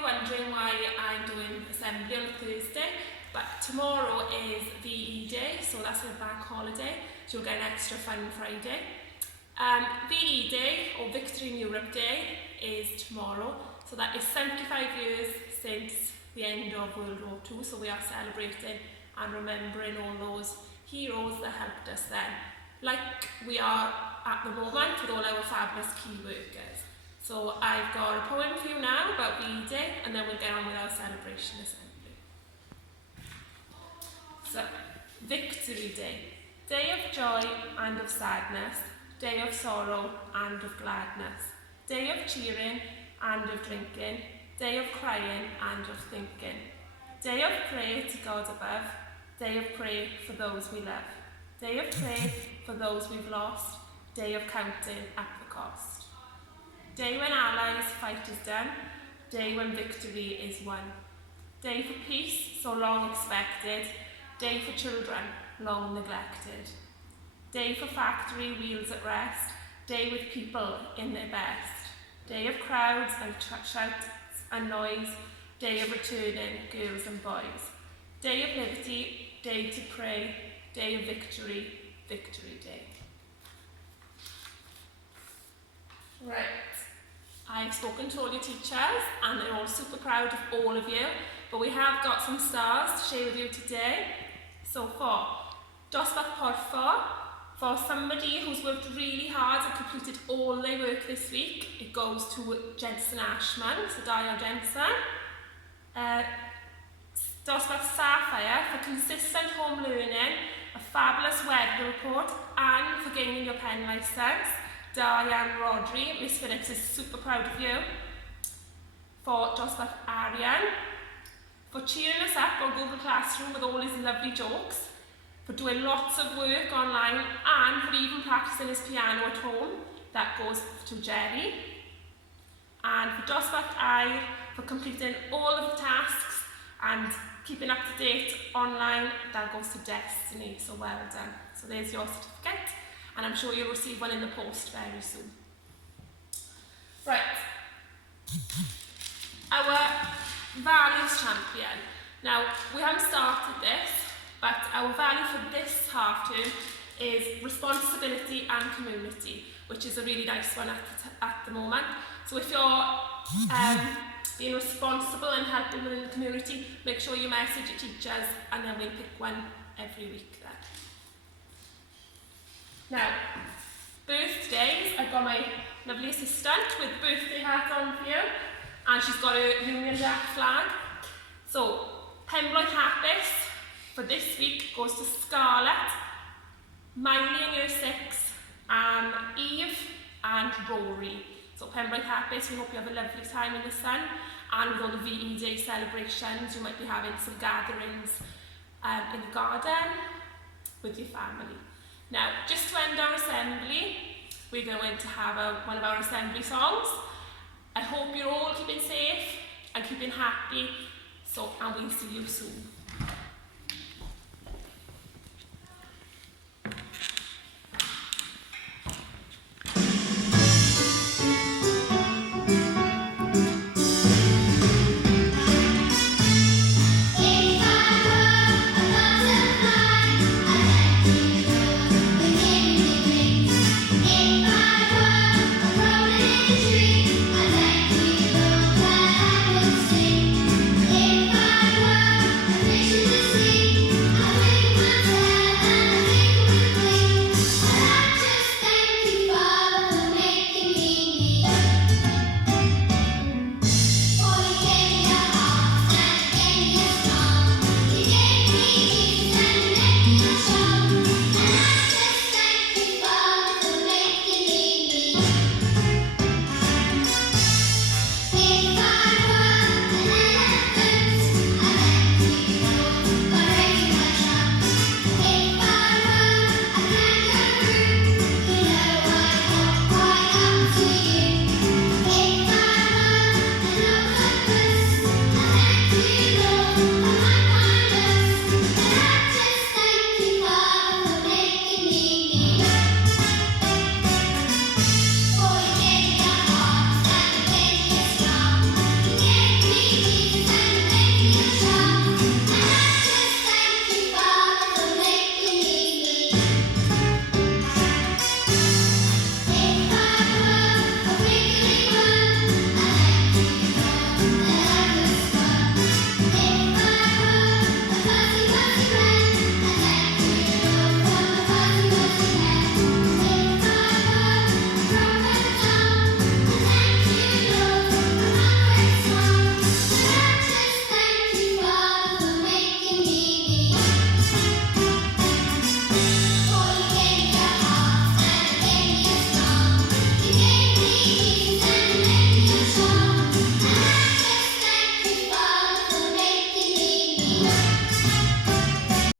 probably wondering why I'm doing assembly on a Thursday, but tomorrow is VE Day, so that's a bank holiday, so you'll get an extra fun Friday. VE Day, or Victory in Europe Day, is tomorrow, so that is 75 years since the end of World War II, so we are celebrating and remembering all those heroes that helped us then, like we are at the moment with all our fabulous key workers. So I've got a poem for you now about VE Day, and then we'll get on with our celebration assembly. So, Victory Day. Day of joy and of sadness, day of sorrow and of gladness, day of cheering and of drinking, day of crying and of thinking, day of prayer to God above, day of prayer for those we love, day of prayer for those we've lost, day of counting up the cost. Day when allies' fight is done, day when victory is won. Day for peace, so long expected, day for children, long neglected. Day for factory wheels at rest, day with people in their best. Day of crowds and shouts and noise, day of returning girls and boys. Day of liberty, day to pray, day of victory, Victory Day. Right. I've spoken to all your teachers and they're all super proud of all of you, but we have got some stars to share with you today. So for Dosbarth Porffor, for somebody who's worked really hard and completed all their work this week, it goes to Jensen Ashman, so Dario Jensen. Dosbarth Sapphire for consistent home learning, a fabulous weather report, and for gaining your pen licence. Diane Rodri, Miss Phillips is super proud of you. For Dosbarth Arian, for cheering us up on Google Classroom with all his lovely jokes, for doing lots of work online, and for even practicing his piano at home. That goes to Jerry. And for Dosbarth I, for completing all of the tasks and keeping up to date online, that goes to Destiny, so well done. So there's your certificate, and I'm sure you'll receive one in the post very soon. Right, our values champion. Now, we haven't started this, but our value for this half term is responsibility and community, which is a really nice one at the moment. So if you're being responsible and helping within the community, make sure you message your teachers and then we'll pick one every week then. Now, birthdays, I've got my lovely assistant with birthday hat on for you, and she's got a Union Jack flag. So, Pembroke Happis for this week goes to Scarlett, Miley in year 6, Eve and Rory. So Pembroke Happis, we hope you have a lovely time in the sun, and with all the VE Day celebrations, you might be having some gatherings in the garden with your family. Now, just to end our assembly, we're going to have one of our assembly songs. I hope you're all keeping safe and keeping happy, and we'll see you soon.